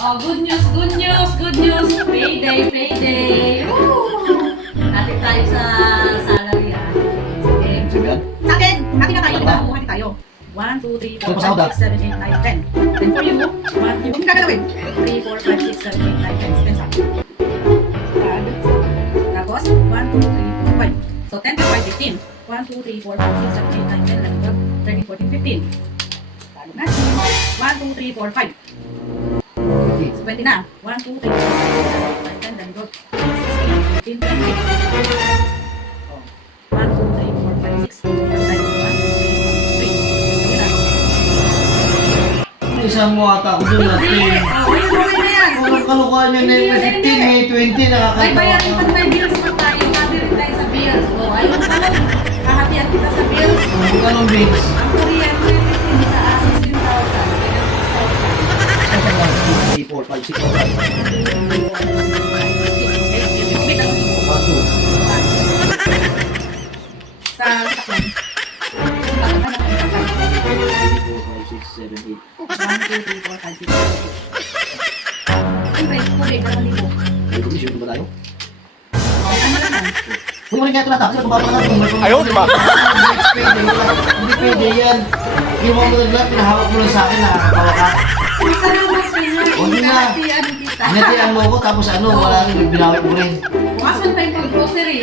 Oh, good news, good news, good news. Payday, payday. Woo! Atin tayo sa salary ah. Okay. Sabihan? Sa akin, hati na tayo, di ba? Hati tayo. 1, 2, 3, 4, 5, 6, 7, 8, 9, 10. Then for you, 1, yung gagawin. 3, 4, 5, 6, 7, 8, 9, 10. 10 sa akin. Tapos, 1, 2, 3, 4, 5. So, 10 to 5, 15. 1, 2, 3, 4, 5, 6, 7, 8, 9, 10, 11, 12, 13, 14, 15. Talo na. 1, 2, 3, 4, 5. So, 20 na. 1, 2, 3, 4, 5, 6, 7, 8, 9, 10, 11, 12, 13, 14, 15, 20. Oh. 1, 2, 3, 4, 5, 6, 7, 8, 9, 1, 2, 3, 4, 5, 6, 7, 8, 9, 10. Isang mo ata ako doon natin. Okay na yan. Walang kalukuhan yun eh. May 15, may 20, Ay, nakakatawa bayarin ka. pag may bills pa tayo. Hati rin tayo sa bills. O, ayun ka lang. Kahatian kita sa bills. Ang anong base? Ang kuryente sa 16,000. 3, 4, 5, 6, 7, 8, sa sakyan. 1, 2, 3, 4, 5, 6, 7, 8. Siyempre, tubig, 2,000. 8. Sure ba tayo? Ano na lang? Uy, wala nga ito lahat. Kasi kumapa na ito. Ayaw, di ba? Hindi pwede yan. Yung mga naglat, pinahawak mo lang sa akin, nakakatawa ka. Salamat sa inyo. Huwag na. Hinatian kita. Hinatian mo ko, tapos ano, wala rin, binawi mo rin. Bukasan tayo pag grocery.